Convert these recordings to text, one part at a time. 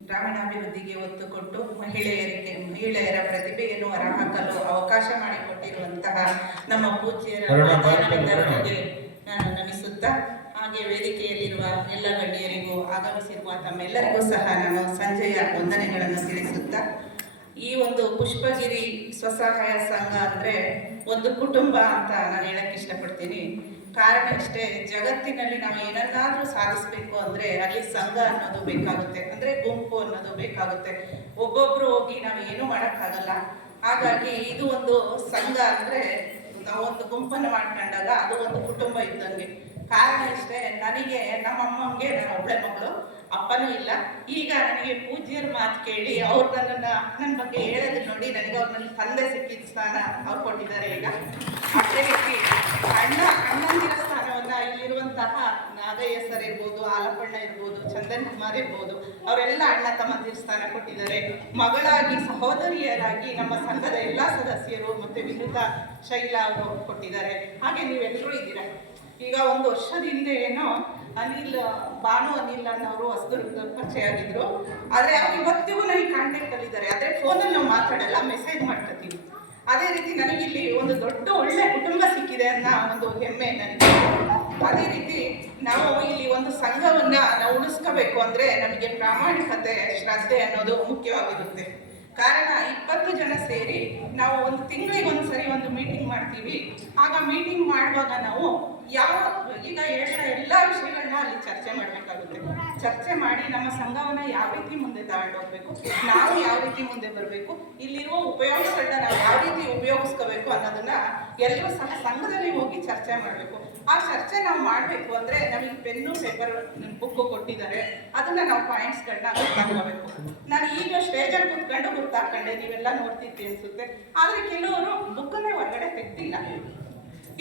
ಗ್ರಾಮೀಣಾಭಿವೃದ್ಧಿಗೆ ಒತ್ತು ಕೊಟ್ಟು ಮಹಿಳೆಯರ ಪ್ರತಿಭೆಯನ್ನು ಹೊರಹಾಕಲು ಅವಕಾಶ ಮಾಡಿಕೊಟ್ಟಿರುವಂತಹ ನಮ್ಮ ಪೂಜ್ಯರ ನಾನು ನಮಿಸುತ್ತಾ, ಹಾಗೆ ವೇದಿಕೆಯಲ್ಲಿರುವ ಎಲ್ಲ ಗಣ್ಯರಿಗೂ ಆಗಮಿಸಿರುವ ತಮ್ಮೆಲ್ಲರಿಗೂ ಸಹ ನಾನು ಸಂಜೆಯ ವಂದನೆಗಳನ್ನು ತಿಳಿಸುತ್ತಾ, ಈ ಒಂದು ಪುಷ್ಪಗಿರಿ ಸ್ವಸಹಾಯ ಸಂಘ ಅಂದರೆ ಒಂದು ಕುಟುಂಬ ಅಂತ ನಾನು ಹೇಳಕ್ಕೆ ಇಷ್ಟಪಡ್ತೀನಿ. ಕಾರಣ ಇಷ್ಟೇ, ಜಗತ್ತಿನಲ್ಲಿ ನಾವು ಏನನ್ನಾದರೂ ಸಾಧಿಸಬೇಕು ಅಂದರೆ ಅಲ್ಲಿ ಸಂಘ ಅನ್ನೋದು ಬೇಕಾಗುತ್ತೆ, ಅಂದರೆ ಗುಂಪು ಅನ್ನೋದು ಬೇಕಾಗುತ್ತೆ. ಒಬ್ಬೊಬ್ರು ಹೋಗಿ ನಾವು ಏನೂ ಮಾಡೋಕ್ಕಾಗಲ್ಲ. ಹಾಗಾಗಿ ಇದು ಒಂದು ಸಂಘ ಅಂದರೆ ನಾವೊಂದು ಗುಂಪನ್ನು ಮಾಡ್ಕೊಂಡಾಗ ಅದು ಒಂದು ಕುಟುಂಬ ಇದ್ದಂಗೆ. ಕಾರಣ ಇಷ್ಟೇ, ನನಗೆ ನಮ್ಮ ಅಮ್ಮಂಗೆ ನಾನು ಒಬ್ಬಳೆ ಮಗಳು, ಅಪ್ಪನೂ ಇಲ್ಲ. ಈಗ ನನಗೆ ಪೂಜ್ಯರ ಮಾತು ಕೇಳಿ ಅವ್ರು ನನ್ನ ಬಗ್ಗೆ ಹೇಳೋದು ನೋಡಿ ನನಗೆ ಅವ್ರನ್ನ ತಂದೆ ಸಿಕ್ಕಿದ ಸ್ಥಾನ ಅವ್ರು ಕೊಟ್ಟಿದ್ದಾರೆ. ಈಗ ಅದೇ ರೀತಿ ಅಣ್ಣಂದಿರ ಸ್ಥಾನವನ್ನು ಇಲ್ಲಿರುವಂತಹ ನಾಗಯ್ಯ ಸರ್ ಇರ್ಬೋದು, ಆಲಪಣ್ಣ ಇರ್ಬೋದು, ಚಂದನ್ ಕುಮಾರ್ ಇರ್ಬೋದು, ಅವರೆಲ್ಲ ಅಣ್ಣ ತಮ್ಮಂದಿರ ಸ್ಥಾನ ಕೊಟ್ಟಿದ್ದಾರೆ. ಮಗಳಾಗಿ ಸಹೋದರಿಯರಾಗಿ ನಮ್ಮ ಸಂಘದ ಎಲ್ಲ ಸದಸ್ಯರು ಮತ್ತು ವಿನುತಾ ಶೈಲಾ ಅವರು ಕೊಟ್ಟಿದ್ದಾರೆ. ಹಾಗೆ ನೀವೆಲ್ಲರೂ ಇದ್ದೀರಾ. ಈಗ ಒಂದು ವರ್ಷದ ಹಿಂದೆ ಏನೋ ಭಾನು ಅನಿಲ್ ಅನ್ನೋರು ಹೊಸದುರ್ಗ ಪರಿಚಯ ಆಗಿದ್ರು. ಆದರೆ ಅವ್ರು ಇವತ್ತಿಗೂ ನನಗೆ ಕಾಂಟ್ಯಾಕ್ಟಲ್ಲಿದ್ದಾರೆ. ಆದರೆ ಫೋನಲ್ಲಿ ನಾವು ಮಾತಾಡಲ್ಲ, ಮೆಸೇಜ್ ಮಾಡ್ಕೊತೀವಿ. ಅದೇ ರೀತಿ ನನಗಿಲ್ಲಿ ಒಂದು ದೊಡ್ಡ ಒಳ್ಳೆ ಕುಟುಂಬ ಸಿಕ್ಕಿದೆ ಅನ್ನೋ ಒಂದು ಹೆಮ್ಮೆ ನನಗೆ. ಅದೇ ರೀತಿ ನಾವು ಇಲ್ಲಿ ಒಂದು ಸಂಘವನ್ನು ನಾವು ಉಳಿಸ್ಕೋಬೇಕು ಅಂದರೆ ನಮಗೆ ಪ್ರಾಮಾಣಿಕತೆ, ಶ್ರದ್ಧೆ ಅನ್ನೋದು ಮುಖ್ಯವಾಗಿರುತ್ತೆ. ಕಾರಣ 20 ಜನ ಸೇರಿ ನಾವು ಒಂದು ತಿಂಗಳಿಗೆ ಒಂದ್ಸರಿ ಒಂದು ಮೀಟಿಂಗ್ ಮಾಡ್ತೀವಿ. ಆಗ ಮೀಟಿಂಗ್ ಮಾಡುವಾಗ ನಾವು ಈಗ ಹೇಳಿದ ಎಲ್ಲ ವಿಷಯಗಳನ್ನ ಅಲ್ಲಿ ಚರ್ಚೆ ಮಾಡಬೇಕಾಗುತ್ತೆ. ಚರ್ಚೆ ಮಾಡಿ ನಮ್ಮ ಸಂಘವನ್ನು ಯಾವ ರೀತಿ ಮುಂದೆ ತಗೊಂಡೋಗ್ಬೇಕು, ನಾವು ಯಾವ ರೀತಿ ಮುಂದೆ ಬರಬೇಕು, ಇಲ್ಲಿರುವ ಉಪಯೋಗಗಳನ್ನ ನಾವು ಯಾವ ರೀತಿ ಉಪಯೋಗಿಸ್ಕೋಬೇಕು ಅನ್ನೋದನ್ನ ಎಲ್ಲರೂ ಸಹ ಸಂಘದಲ್ಲಿ ಹೋಗಿ ಚರ್ಚೆ ಮಾಡಬೇಕು. ಆ ಚರ್ಚೆ ನಾವು ಮಾಡಬೇಕು ಅಂದರೆ ನಮಗೆ ಪೆನ್ನು ಪೇಪರ್ ಬುಕ್ಕು ಕೊಟ್ಟಿದ್ದಾರೆ, ಅದನ್ನು ನಾವು ಪಾಯಿಂಟ್ಸ್ಗಳನ್ನ ಗೊತ್ತಾಗಬೇಕು. ನಾನು ಈಗ ಸ್ಟೇಜಲ್ಲಿ ಕೂತ್ಕೊಂಡು ಗೊತ್ತಾಕೊಂಡೆ, ನೀವೆಲ್ಲ ನೋಡ್ತಿದ್ದೆ ಅನಿಸುತ್ತೆ. ಆದರೆ ಕೆಲವರು ಬುಕ್ಕನ್ನೇ ಹೊರಗಡೆ ತೆಗ್ದಿಲ್ಲ.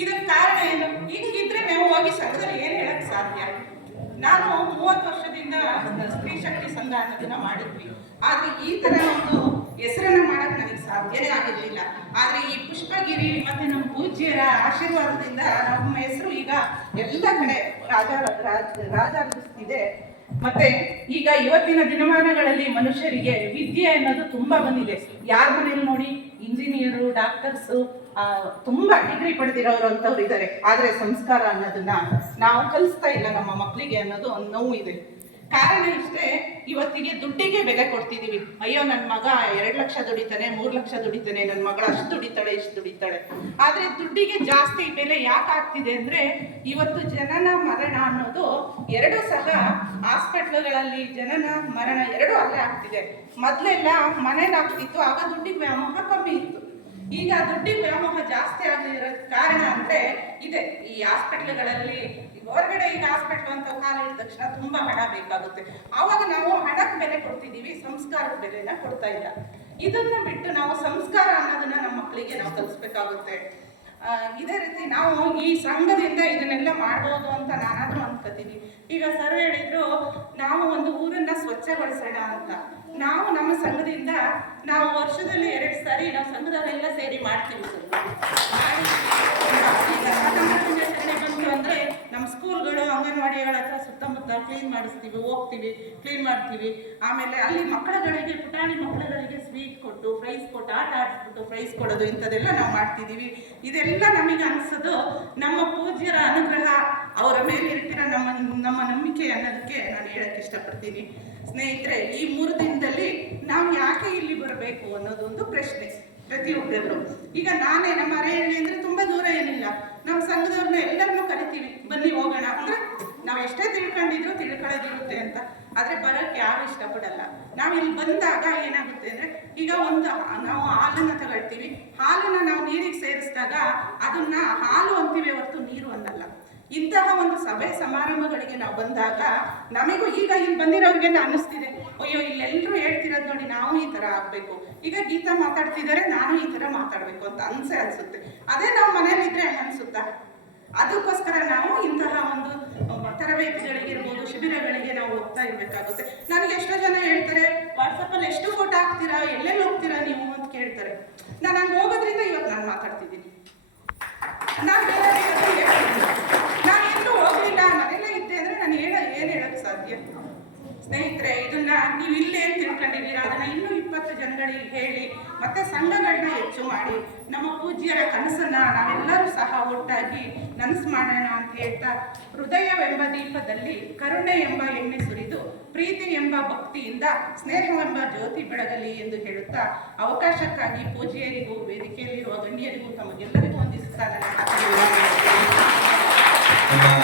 ಇದಕ್ಕೆ ಕಾರಣ ಏನು? ಹಿಂಗಿದ್ರೆ ನಾವು ಹೋಗಿ ಸಂಘದಲ್ಲಿ ಏನು ಹೇಳಕ್ಕೆ ಸಾಧ್ಯ? ನಾನು 30 ವರ್ಷದಿಂದ ಸ್ತ್ರೀ ಶಕ್ತಿ ಸಂಘ ಅನ್ನೋದನ್ನ ಮಾಡಿದ್ವಿ. ಆದರೆ ಈ ಥರ ಒಂದು ಹೆಸರನ್ನು ಮಾಡೋಕ್ಕೆ ನನಗೆ ಸಾಧ್ಯವೇ ಆಗಿರಲಿಲ್ಲ. ಆದರೆ ಈ ಪುಷ್ಪಗಿರಿ ಮತ್ತು ನಮ್ಮ ಪೂಜ್ಯರ ಆಶೀರ್ವಾದದಿಂದ ನಮ್ಮ ಹೆಸರು ಈಗ ಎಲ್ಲ ಕಡೆ ರಾಜಾಗಿಸ್ತಿದೆ. ಮತ್ತೆ ಈಗ ಇವತ್ತಿನ ದಿನಮಾನಗಳಲ್ಲಿ ಮನುಷ್ಯರಿಗೆ ವಿದ್ಯೆ ಅನ್ನೋದು ತುಂಬಾ ಬಂದಿದೆ. ಯಾರ ಮನೇಲಿ ನೋಡಿ ಇಂಜಿನಿಯರು, ಡಾಕ್ಟರ್ಸು, ತುಂಬಾ ಡಿಗ್ರಿ ಪಡೆದಿರೋರು ಅಂತವ್ರು ಇದ್ದಾರೆ. ಆದರೆ ಸಂಸ್ಕಾರ ಅನ್ನೋದನ್ನ ನಾವು ಕಲಿಸ್ತಾ ಇಲ್ಲ ನಮ್ಮ ಮಕ್ಕಳಿಗೆ ಅನ್ನೋದು ಒಂದು ನೋವು ಇದೆ. ಕಾರಣ ಇಷ್ಟೇ, ಇವತ್ತಿಗೆ ದುಡ್ಡಿಗೆ ಬೆಲೆ ಕೊಡ್ತಿದ್ದೀವಿ. ಅಯ್ಯೋ ನನ್ನ ಮಗ 2 ಲಕ್ಷ ದುಡಿತಾನೆ, 3 ಲಕ್ಷ ದುಡಿತಾನೆ, ನನ್ನ ಮಗಳು ಅಷ್ಟು ದುಡಿತಾಳೆ, ಇಷ್ಟು ದುಡಿತಾಳೆ. ಆದರೆ ದುಡ್ಡಿಗೆ ಜಾಸ್ತಿ ಬೆಲೆ ಯಾಕೆ ಆಗ್ತಿದೆ ಅಂದರೆ ಇವತ್ತು ಜನನ ಮರಣ ಅನ್ನೋದು ಎರಡೂ ಸಹ ಹಾಸ್ಪಿಟ್ಲುಗಳಲ್ಲಿ ಜನನ ಮರಣ ಎರಡೂ ಅಲ್ಲೇ ಆಗ್ತಿದೆ. ಮೊದಲೆಲ್ಲ ಮನೇಲಿ ಆಗ್ತಿತ್ತು, ಆಗ ದುಡ್ಡಿಗೆ ವ್ಯಾಮೋಹ ಕಮ್ಮಿ ಇತ್ತು. ಈಗ ದುಡ್ಡಿಗೆ ವ್ಯಾಮೋಹ ಜಾಸ್ತಿ ಆಗಿರೋ ಕಾರಣ ಅಂದರೆ ಇದೆ. ಈ ಹಾಸ್ಪಿಟ್ಲುಗಳಲ್ಲಿ ಹೊರಗಡೆ ಈಗ ಹಾಸ್ಪಿಟ್ಲ್ ಅಂತ ಕಾಲ ಇದ್ದ ತಕ್ಷಣ ತುಂಬ ಹಣ ಬೇಕಾಗುತ್ತೆ. ಆವಾಗ ನಾವು ಹಣಕ್ಕೆ ಬೆಲೆ ಕೊಡ್ತಿದ್ದೀವಿ, ಸಂಸ್ಕಾರದ ಬೆಲೆನ ಕೊಡ್ತಾ ಇಲ್ಲ. ಇದನ್ನು ಬಿಟ್ಟು ನಾವು ಸಂಸ್ಕಾರ ಅನ್ನೋದನ್ನ ನಮ್ಮ ಮಕ್ಕಳಿಗೆ ನಾವು ಕಲಿಸ್ಬೇಕಾಗುತ್ತೆ. ಇದೇ ರೀತಿ ನಾವು ಈ ಸಂಘದಿಂದ ಇದನ್ನೆಲ್ಲ ಮಾಡ್ಬೋದು ಅಂತ ನಾನಾದರೂ ಅಂದ್ಕೋತೀನಿ. ಈಗ ಸರ್ ಹೇಳಿದ್ರು ನಾವು ಒಂದು ಊರನ್ನ ಸ್ವಚ್ಛಗೊಳಿಸೋಣ ಅಂತ. ನಾವು ನಮ್ಮ ಸಂಘದಿಂದ ನಾವು ವರ್ಷದಲ್ಲಿ 2 ಸಾರಿ ನಾವು ಸಂಘದವರೆಲ್ಲ ಸೇರಿ ಮಾಡ್ತೀವಿ. ಈಗ ದಿನಾಚರಣೆ ಬಂತು ಅಂದರೆ ನಮ್ಮ ಸ್ಕೂಲ್ಗಳು, ಅಂಗನವಾಡಿಗಳ ಹತ್ರ ಸುತ್ತಮುತ್ತ ಕ್ಲೀನ್ ಮಾಡಿಸ್ತೀವಿ, ಹೋಗ್ತೀವಿ, ಕ್ಲೀನ್ ಮಾಡ್ತೀವಿ. ಆಮೇಲೆ ಅಲ್ಲಿ ಮಕ್ಕಳುಗಳಿಗೆ, ಪುಟಾಣಿ ಮಕ್ಕಳುಗಳಿಗೆ ಸ್ವೀಟ್ ಕೊಟ್ಟು, ಪ್ರೈಸ್ ಕೊಟ್ಟು, ಆಟ ಆಡಿಸ್ಬಿಟ್ಟು ಪ್ರೈಸ್ ಕೊಡೋದು, ಇಂಥದ್ದೆಲ್ಲ ನಾವು ಮಾಡ್ತಿದ್ದೀವಿ. ಇದೆಲ್ಲ ನಮಗೆ ಅನಿಸೋದು ನಮ್ಮ ಪೂಜ್ಯರ ಅನುಗ್ರಹ, ಅವರ ಮೇಲೆ ಇರ್ತಿರೋ ನಮ್ಮ ನಂಬಿಕೆ ಅನ್ನೋದಕ್ಕೆ ನಾನು ಹೇಳಕ್ಕೆ ಇಷ್ಟಪಡ್ತೀನಿ. ಸ್ನೇಹಿತರೆ, ಈ 3 ದಿನದಲ್ಲಿ ನಾವು ಯಾಕೆ ಇಲ್ಲಿ ಬರಬೇಕು ಅನ್ನೋದೊಂದು ಪ್ರಶ್ನೆ ಪ್ರತಿಯೊಬ್ಬರಲ್ಲೂ. ಈಗ ನಾನೇ ನಮ್ಮ ಅರೆಹಳ್ಳಿ ಅಂದರೆ ತುಂಬ ದೂರ ಏನಿಲ್ಲ, ನಮ್ಮ ಸಂಘದವ್ರನ್ನ ಎಲ್ಲರನ್ನೂ ಕರಿತೀವಿ, ಬನ್ನಿ ಹೋಗೋಣ ಅಂದರೆ ನಾವು ಎಷ್ಟೇ ತಿಳ್ಕೊಳ್ಳೋದಿರುತ್ತೆ ಅಂತ. ಆದರೆ ಬರೋಕ್ಕೆ ಯಾರು ಇಷ್ಟಪಡಲ್ಲ. ನಾವು ಇಲ್ಲಿ ಬಂದಾಗ ಏನಾಗುತ್ತೆ ಅಂದರೆ, ಈಗ ನಾವು ಹಾಲನ್ನು ತಗೊಳ್ತೀವಿ, ಹಾಲನ್ನು ನಾವು ನೀರಿಗೆ ಸೇರಿಸಿದಾಗ ಅದನ್ನು ಹಾಲು ಅಂತೀವಿ ಹೊರತು ನೀರು ಅನ್ನಲ್ಲ. ಇಂತಹ ಒಂದು ಸಭೆ ಸಮಾರಂಭಗಳಿಗೆ ನಾವು ಬಂದಾಗ ನಮಗೂ ಈಗ ಇಲ್ಲಿ ಬಂದಿರೋರಿಗೆಲ್ಲ ಅನ್ನಿಸ್ತಿದೆ, ಅಯ್ಯೋ ಇಲ್ಲೆಲ್ಲರೂ ಹೇಳ್ತಿರೋದು ನೋಡಿ ನಾವು ಈ ಥರ ಆಗಬೇಕು. ಈಗ ಗೀತಾ ಮಾತಾಡ್ತಿದ್ದಾರೆ, ನಾನು ಈ ಥರ ಮಾತಾಡಬೇಕು ಅಂತ ಅನಿಸುತ್ತೆ. ಅದೇ ನಾವು ಮನೇಲಿದ್ರೆ ಅನಿಸುತ್ತಾ? ಅದಕ್ಕೋಸ್ಕರ ನಾವು ಇಂತಹ ಒಂದು ತರಬೇತಿಗಳಿಗಿರ್ಬೋದು, ಶಿಬಿರಗಳಿಗೆ ನಾವು ಹೋಗ್ತಾ ಇರಬೇಕಾಗುತ್ತೆ. ನನಗೆ ಎಷ್ಟೋ ಜನ ಹೇಳ್ತಾರೆ, ವಾಟ್ಸಪ್ಪಲ್ಲಿ ಎಷ್ಟು ಫೋಟೋ ಹಾಕ್ತೀರಾ, ಎಲ್ಲೆಲ್ಲಿ ಹೋಗ್ತೀರಾ ನೀವು ಅಂತ ಕೇಳ್ತಾರೆ. ನಾನು ಹಂಗೆ ಹೋಗೋದ್ರಿಂದ ಇವತ್ತು ನಾನು ಮಾತಾಡ್ತಿದ್ದೀನಿ. ನಾನು ಎಲ್ಲೂ ಹೋಗಲಿಲ್ಲ, ಮನೆಯಲ್ಲೇ ಇದ್ದೆ ಅಂದರೆ ನಾನು ಏನು ಹೇಳೋಕ್ಕೆ ಸಾಧ್ಯ? ಸ್ನೇಹಿತರೆ, ಇದನ್ನ ನೀವು ಇಲ್ಲೇ ಮಾಡಿದ್ದೀರಾ ಅದನ್ನು ಇನ್ನೂ 20 ಜನಗಳಿಗೆ ಹೇಳಿ ಮತ್ತೆ ಸಂಘಗಳನ್ನ ಹೆಚ್ಚು ಮಾಡಿ ನಮ್ಮ ಪೂಜ್ಯರ ಕನಸನ್ನ ನಾವೆಲ್ಲರೂ ಸಹ ಒಟ್ಟಾಗಿ ನನಸು ಮಾಡೋಣ ಅಂತ ಹೇಳ್ತಾ, ಹೃದಯವೆಂಬ ದೀಪದಲ್ಲಿ ಕರುಣೆ ಎಂಬ ಎಣ್ಣೆ ಸುರಿದು ಪ್ರೀತಿ ಎಂಬ ಭಕ್ತಿಯಿಂದ ಸ್ನೇಹವೆಂಬ ಜ್ಯೋತಿ ಬೆಳಗಲಿ ಎಂದು ಹೇಳುತ್ತಾ ಅವಕಾಶಕ್ಕಾಗಿ ಪೂಜ್ಯರಿಗೂ ವೇದಿಕೆಯಲ್ಲಿರುವ ಗಣ್ಯರಿಗೂ ತಮಗೆಲ್ಲರಿಗೂ ವಂದಿಸುತ್ತಾ ನನ್ನ